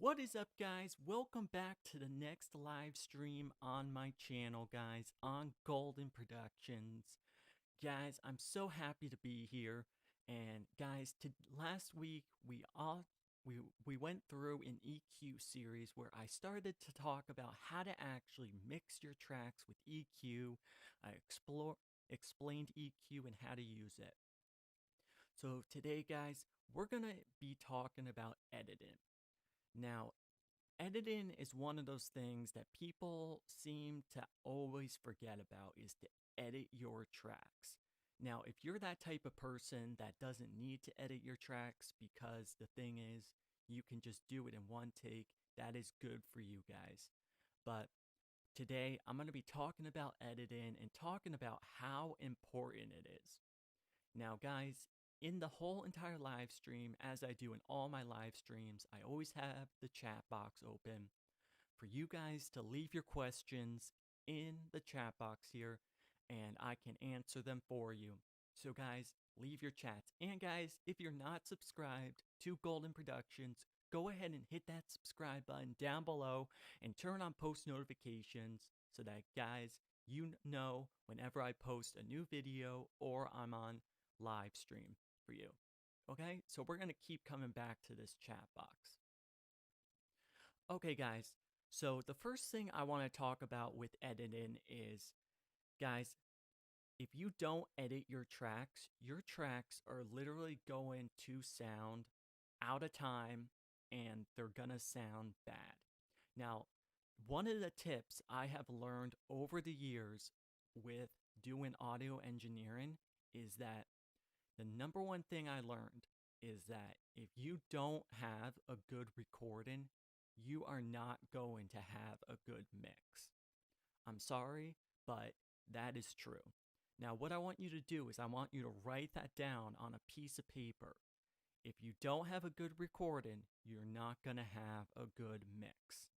What is up, guys? Welcome back to the next live stream on my channel, guys, on Golden Productions. Guys, I'm so happy to be here. And guys, last week we went through an EQ series where I started to talk about how to actually mix your tracks with EQ. I explained EQ and how to use it. So today, guys, we're gonna be talking about editing. Now, editing is one of those things that people seem to always forget about is to edit your tracks. Now, if you're that type of person that doesn't need to edit your tracks because the thing is you can just do it in one take, that is good for you guys. But today I'm going to be talking about editing and talking about how important it is. Now, guys, in the whole entire live stream, as I do in all my live streams, I always have the chat box open for you guys to leave your questions in the chat box here, and I can answer them for you. So, guys, leave your chats. And, guys, if you're not subscribed to Golden Productions, go ahead and hit that subscribe button down below and turn on post notifications so that, guys, you know whenever I post a new video or I'm on live stream for you. Okay, so we're going to keep coming back to this chat box. Okay, guys, so the first thing I want to talk about with editing is, guys, if you don't edit your tracks are literally going to sound out of time and they're gonna sound bad. Now, one of the tips I have learned over the years with doing audio engineering is that the number one thing I learned is that if you don't have a good recording, you are not going to have a good mix. I'm sorry, but that is true. Now, what I want you to do is I want you to write that down on a piece of paper. If you don't have a good recording, you're not going to have a good mix.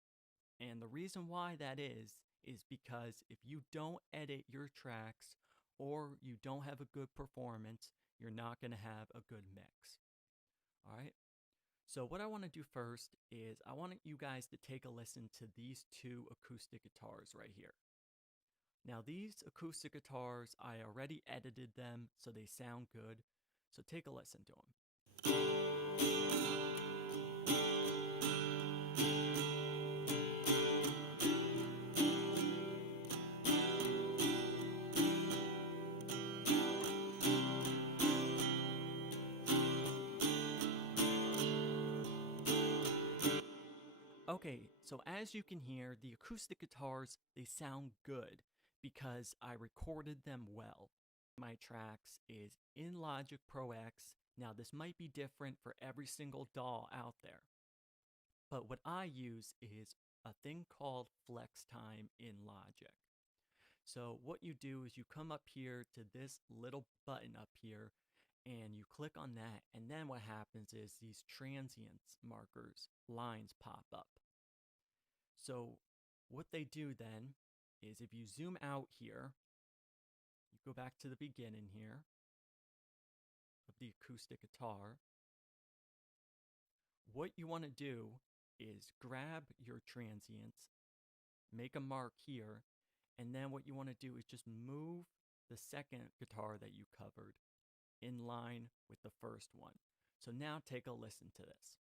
And the reason why that is because if you don't edit your tracks or you don't have a good performance, you're not going to have a good mix. All right? So what I want to do first is I want you guys to take a listen to these two acoustic guitars right here. Now these acoustic guitars, I already edited them so they sound good. So take a listen to them. Okay, so as you can hear, the acoustic guitars, they sound good because I recorded them well. My tracks is in Logic Pro X. Now this might be different for every single DAW out there, but what I use is a thing called FlexTime in Logic. So what you do is you come up here to this little button up here and you click on that, and then what happens is these transients markers lines pop up. So what they do then is if you zoom out here, you go back to the beginning here of the acoustic guitar. What you want to do is grab your transients, make a mark here, and then what you want to do is just move the second guitar that you covered in line with the first one. So now take a listen to this.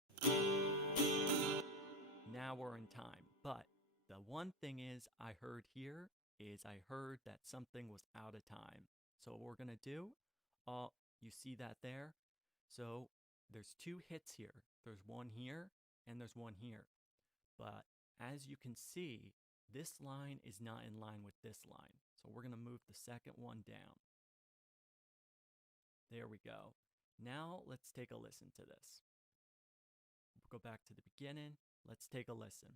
Now we're in time, but the one thing is I heard here is I heard that something was out of time. So what we're gonna do, you see that there? So there's two hits here. There's one here and there's one here. But as you can see, this line is not in line with this line. So we're gonna move the second one down. There we go. Now let's take a listen to this. We'll go back to the beginning. Let's take a listen.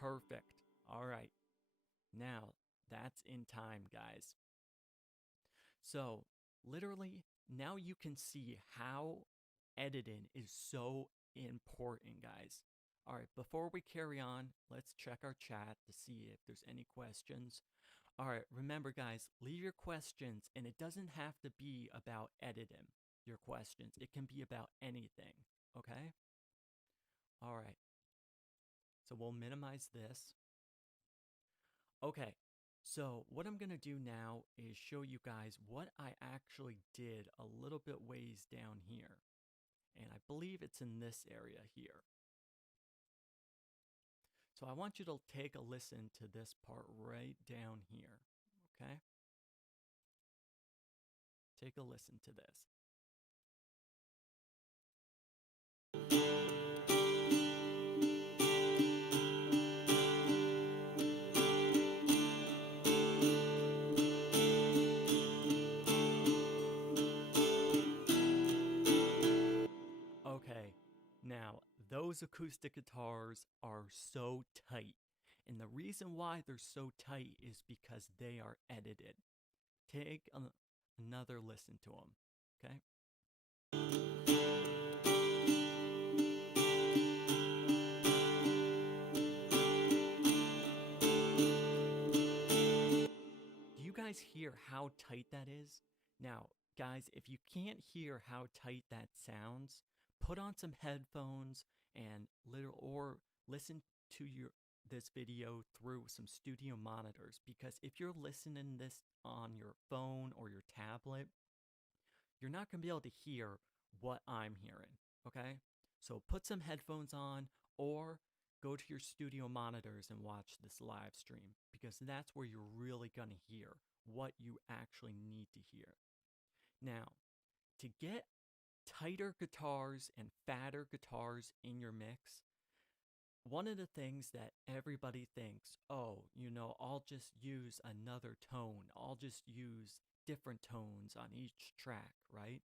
Perfect. All right. Now that's in time, guys. So literally, now you can see how editing is so important, guys. All right, before we carry on, let's check our chat to see if there's any questions. All right, remember, guys, leave your questions, and it doesn't have to be about editing your questions. It can be about anything. Okay? All right. So we'll minimize this. Okay. So what I'm going to do now is show you guys what I actually did a little bit ways down here. And I believe it's in this area here. So I want you to take a listen to this part right down here. Okay? Take a listen to this. Okay, now those acoustic guitars are so tight. And the reason why they're so tight is because they are edited. Take another listen to them, okay? Do you guys hear how tight that is? Now, guys, if you can't hear how tight that sounds, put on some headphones and listen to this video through some studio monitors, because if you're listening this on your phone or your tablet, you're not going to be able to hear what I'm hearing, okay? So put some headphones on or go to your studio monitors and watch this live stream, because that's where you're really going to hear what you actually need to hear. Now, to get tighter guitars and fatter guitars in your mix, one of the things that everybody thinks, oh, I'll just use another tone. I'll just use different tones on each track, right?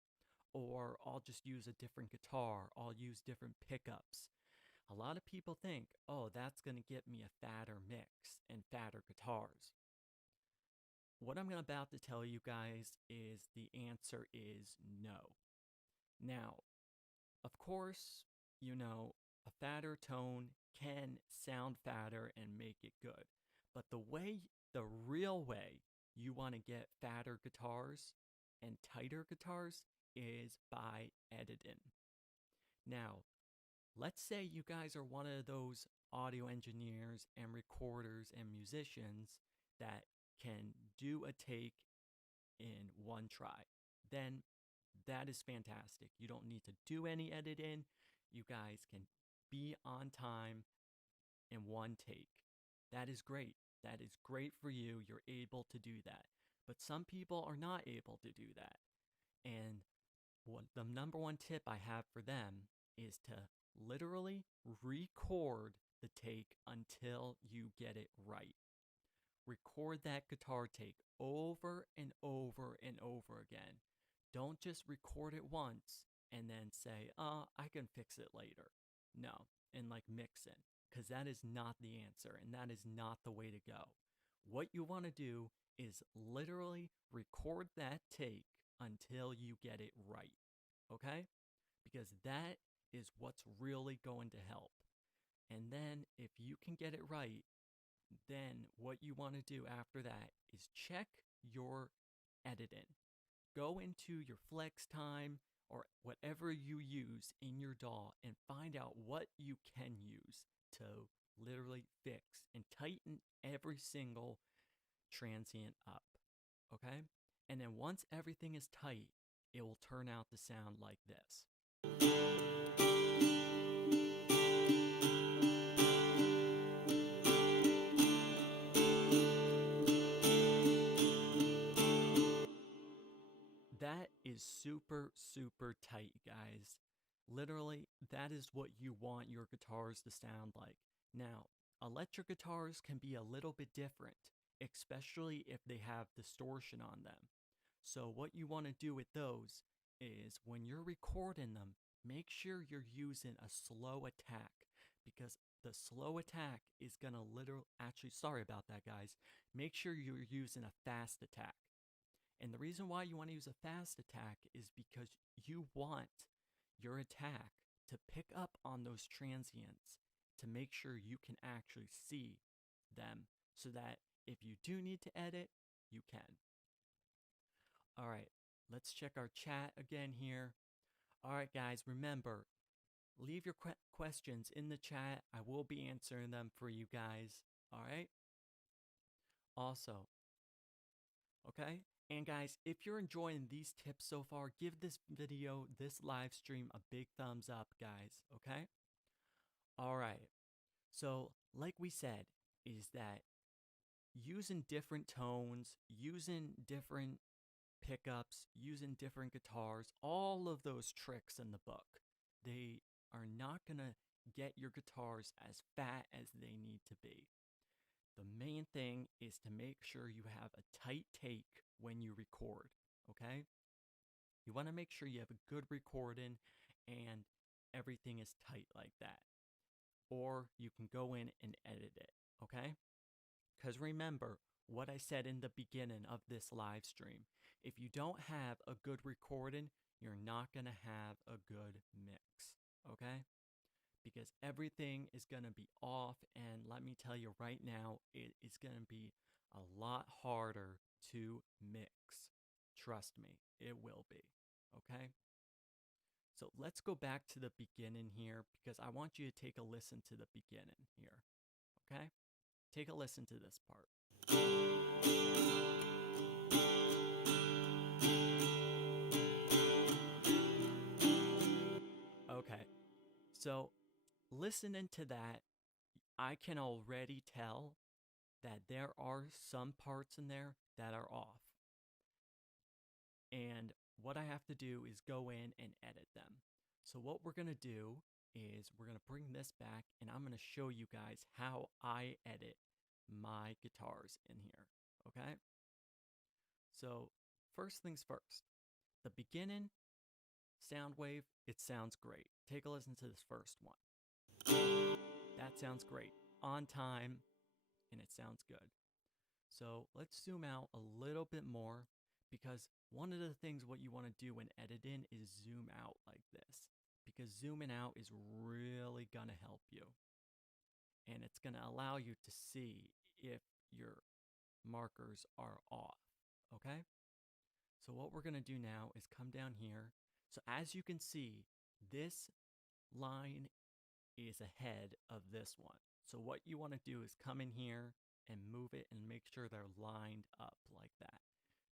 Or I'll just use a different guitar. I'll use different pickups. A lot of people think, oh, that's going to get me a fatter mix and fatter guitars. What I'm about to tell you guys is the answer is no. Now, of course, a fatter tone can sound fatter and make it good. But the real way you want to get fatter guitars and tighter guitars is by editing. Now, let's say you guys are one of those audio engineers and recorders and musicians that can do a take in one try. Then that is fantastic. You don't need to do any editing. You guys can be on time in one take. That is great. That is great for you. You're able to do that. But some people are not able to do that. And the number one tip I have for them is to literally record the take until you get it right. Record that guitar take over and over and over again. Don't just record it once and then say, I can fix it later. No, and like mix it, because that is not the answer and that is not the way to go. What you want to do is literally record that take until you get it right, okay? Because that is what's really going to help. And then if you can get it right, then what you want to do after that is check your editing. Go into your flex time or whatever you use in your DAW and find out what you can use to literally fix and tighten every single transient up. Okay? And then once everything is tight, it will turn out to sound like this. That is super, super tight, guys. Literally, that is what you want your guitars to sound like. Now, electric guitars can be a little bit different, especially if they have distortion on them. So what you want to do with those is when you're recording them, make sure you're using a slow attack, because the slow attack is going to sorry about that, guys. Make sure you're using a fast attack. And the reason why you want to use a fast attack is because you want your attack to pick up on those transients to make sure you can actually see them, so that if you do need to edit, you can. All right, let's check our chat again here. All right, guys, remember, leave your questions in the chat. I will be answering them for you guys. All right. Also, okay. And guys, if you're enjoying these tips so far, give this video, this live stream, a big thumbs up, guys. Okay. All right. So, like we said, is that using different tones, using different pickups, using different guitars, all of those tricks in the book, they are not going to get your guitars as fat as they need to be. The main thing is to make sure you have a tight take when you record, okay? You want to make sure you have a good recording and everything is tight like that. Or you can go in and edit it, okay? Because remember what I said in the beginning of this live stream. If you don't have a good recording, you're not going to have a good mix, okay? Because everything is going to be off, and let me tell you right now, it is going to be a lot harder to mix. Trust me, it will be, okay? So let's go back to the beginning here because I want you to take a listen to the beginning here, okay? Take a listen to this part. Okay, so listening to that, I can already tell that there are some parts in there that are off. And what I have to do is go in and edit them. So what we're going to do is we're going to bring this back and I'm going to show you guys how I edit my guitars in here, okay? So first things first, the beginning sound wave, it sounds great. Take a listen to this first one. That sounds great, on time, and it sounds good. So let's zoom out a little bit more because one of the things what you want to do when editing is zoom out like this, because zooming out is really going to help you. And it's going to allow you to see if your markers are off, okay? So what we're going to do now is come down here. So as you can see, this line is ahead of this one. So what you want to do is come in here and move it and make sure they're lined up like that.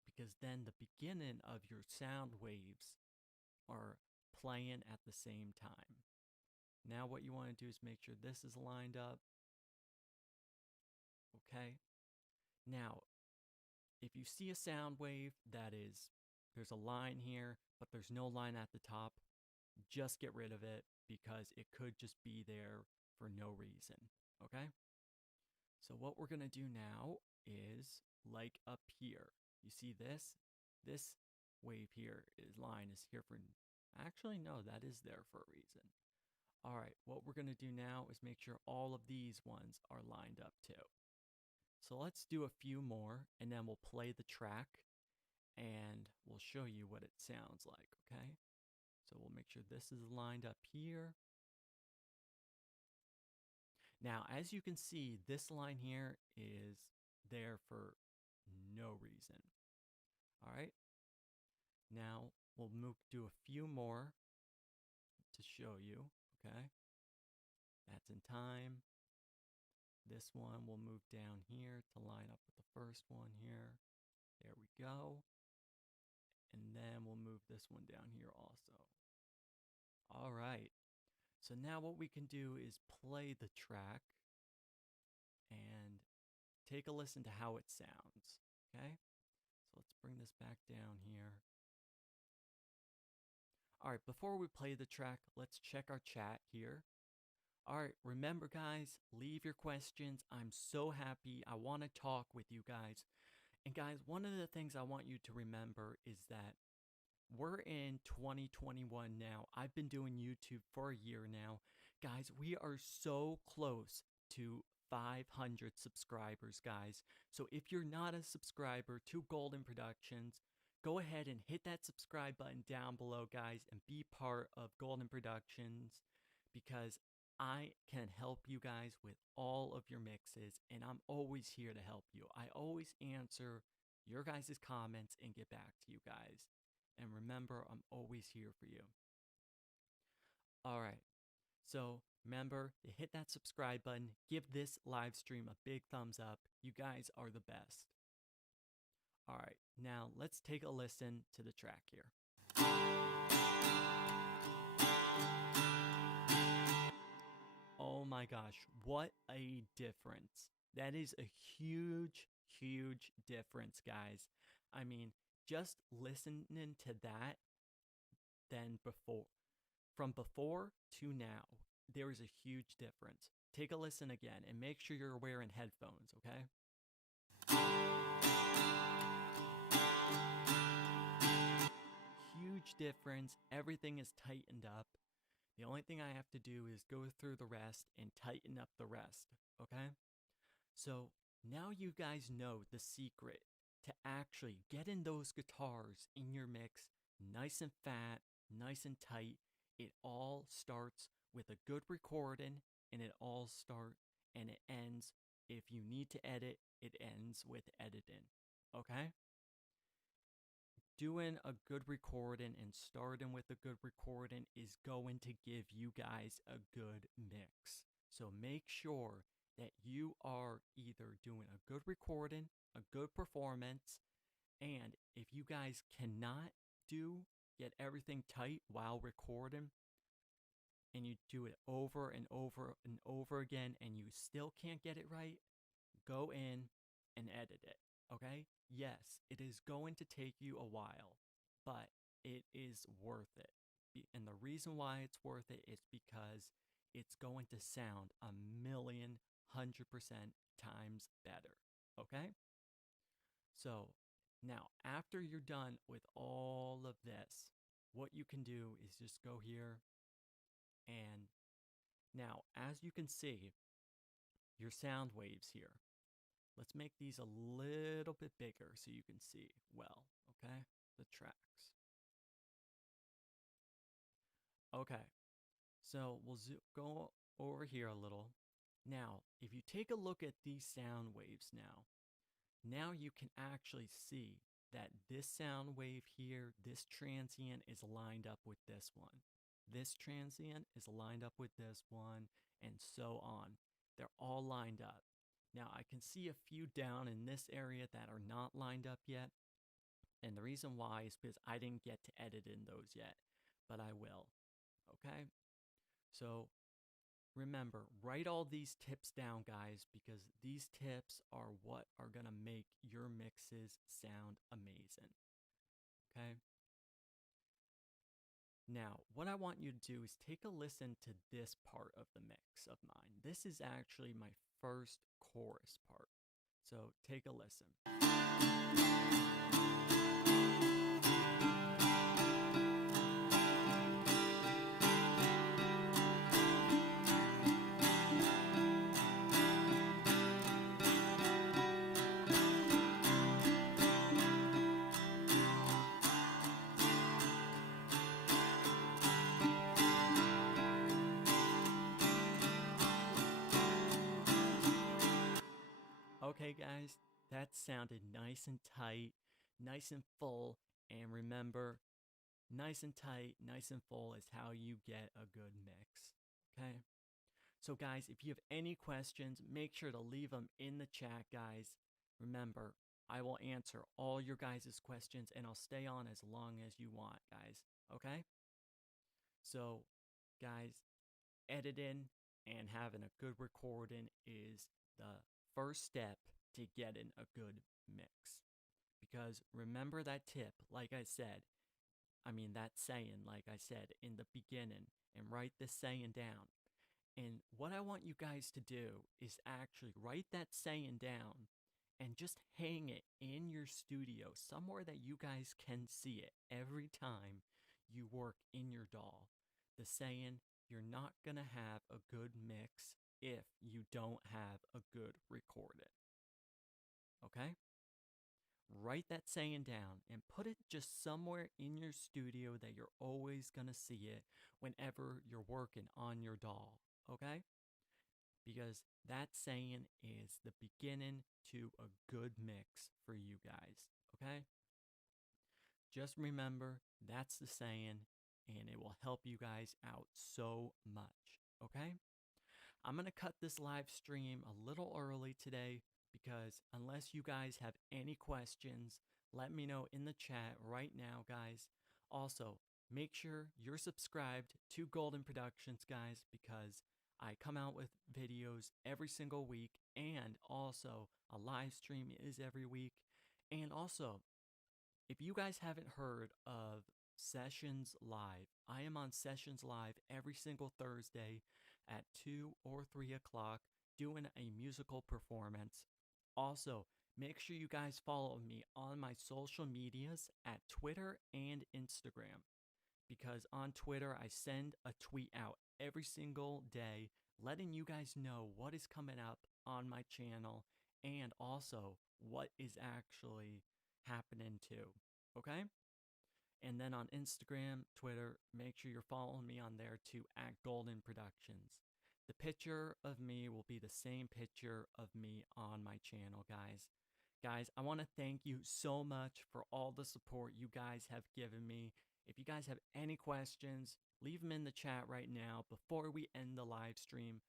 Because then the beginning of your sound waves are playing at the same time. Now what you want to do is make sure this is lined up. Okay. Now, if you see a sound wave that is, there's a line here, but there's no line at the top, just get rid of it because it could just be there for no reason. Okay. So what we're going to do now is like up here. You see this? This wave here is line is here for, actually no, that is there for a reason. All right, what we're going to do now is make sure all of these ones are lined up too. So let's do a few more and then we'll play the track and we'll show you what it sounds like, okay? So we'll make sure this is lined up here. Now, as you can see, this line here is there for no reason. All right. Now we'll do a few more to show you, okay? That's in time. This one will move down here to line up with the first one here. There we go. And then we'll move this one down here also. All right. So now what we can do is play the track and take a listen to how it sounds, okay? So let's bring this back down here. All right, before we play the track, let's check our chat here. All right, remember guys, leave your questions. I'm so happy. I want to talk with you guys. And guys, one of the things I want you to remember is that we're in 2021 now. I've been doing YouTube for a year now. Guys, we are so close to 500 subscribers, guys. So if you're not a subscriber to Golden Productions, go ahead and hit that subscribe button down below, guys, and be part of Golden Productions because I can help you guys with all of your mixes, and I'm always here to help you. I always answer your guys' comments and get back to you guys. And remember, I'm always here for you. All right. So remember to hit that subscribe button, give this live stream a big thumbs up. You guys are the best. All right, now let's take a listen to the track here. Oh my gosh, what a difference. That is a huge, huge difference, guys. I mean, just listening to that than before. From before to now, there is a huge difference. Take a listen again and make sure you're wearing headphones, okay? Huge difference. Everything is tightened up. The only thing I have to do is go through the rest and tighten up the rest, okay? So now you guys know the secret to actually getting those guitars in your mix nice and fat, nice and tight. It all starts with a good recording, and it all starts and it ends. If you need to edit, it ends with editing, okay? Doing a good recording and starting with a good recording is going to give you guys a good mix. So make sure that you are either doing a good recording, a good performance, and if you guys cannot get everything tight while recording, and you do it over and over and over again and you still can't get it right, go in and edit it, okay? Yes, it is going to take you a while, but it is worth it. And the reason why it's worth it is because it's going to sound 1,100% times better, okay? So now, after you're done with all of this, what you can do is just go here and now, as you can see, your sound waves here. Let's make these a little bit bigger so you can see well, okay? The tracks. Okay, so we'll go over here a little. Now, if you take a look at these sound waves now you can actually see that this sound wave here, this transient is lined up with this one. This transient is lined up with this one, and so on. They're all lined up. Now, I can see a few down in this area that are not lined up yet, and the reason why is because I didn't get to edit in those yet, but I will, okay? So remember, write all these tips down, guys, because these tips are what are going to make your mixes sound amazing. Okay? Now, what I want you to do is take a listen to this part of the mix of mine. This is actually my first chorus part. So take a listen. Okay, guys, that sounded nice and tight, nice and full, and remember, nice and tight, nice and full is how you get a good mix, okay? So guys, if you have any questions, make sure to leave them in the chat, guys. Remember, I will answer all your guys' questions, and I'll stay on as long as you want, guys, okay? So, guys, editing and having a good recording is the first step to getting a good mix. Because remember that tip, like I said, that saying, like I said in the beginning, and write this saying down. And what I want you guys to do is actually write that saying down and just hang it in your studio somewhere that you guys can see it every time you work in your DAW. The saying, you're not going to have a good mix if you don't have a good recording. Okay? Write that saying down and put it just somewhere in your studio that you're always going to see it whenever you're working on your DAW. Okay? Because that saying is the beginning to a good mix for you guys. Okay? Just remember that's the saying, and it will help you guys out so much. okay? I'm going to cut this live stream a little early today because unless you guys have any questions, let me know in the chat right now, guys. Also, make sure you're subscribed to Golden Productions, guys, because I come out with videos every single week, and also a live stream is every week. And also, if you guys haven't heard of Sessions Live, I am on Sessions Live every single Thursday at 2 or 3 o'clock doing a musical performance. Also, make sure you guys follow me on my social medias at Twitter and Instagram because on Twitter I send a tweet out every single day letting you guys know what is coming up on my channel and also what is actually happening too. Okay? And then on Instagram, Twitter, make sure you're following me on there too at Golden Productions. The picture of me will be the same picture of me on my channel, guys. Guys, I want to thank you so much for all the support you guys have given me. If you guys have any questions, leave them in the chat right now before we end the live stream.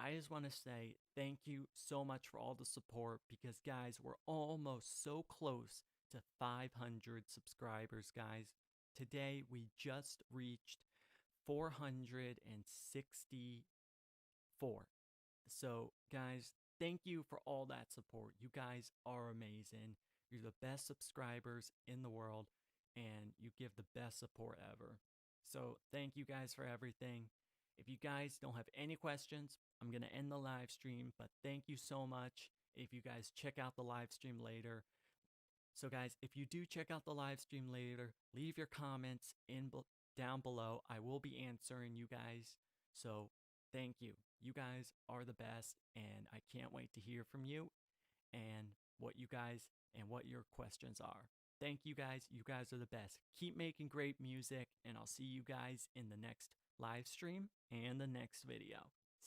I just want to say thank you so much for all the support because, guys, we're almost so close to 500 subscribers, guys. Today, we just reached 464. So, guys, thank you for all that support. You guys are amazing. You're the best subscribers in the world, and you give the best support ever. So, thank you guys for everything. If you guys don't have any questions, I'm going to end the live stream, but thank you so much if you guys check out the live stream later. So, guys, if you do check out the live stream later, leave your comments down below. I will be answering you guys. So, thank you. You guys are the best, and I can't wait to hear from you and what you guys and what your questions are. Thank you guys. You guys are the best. Keep making great music, and I'll see you guys in the next live stream and the next video.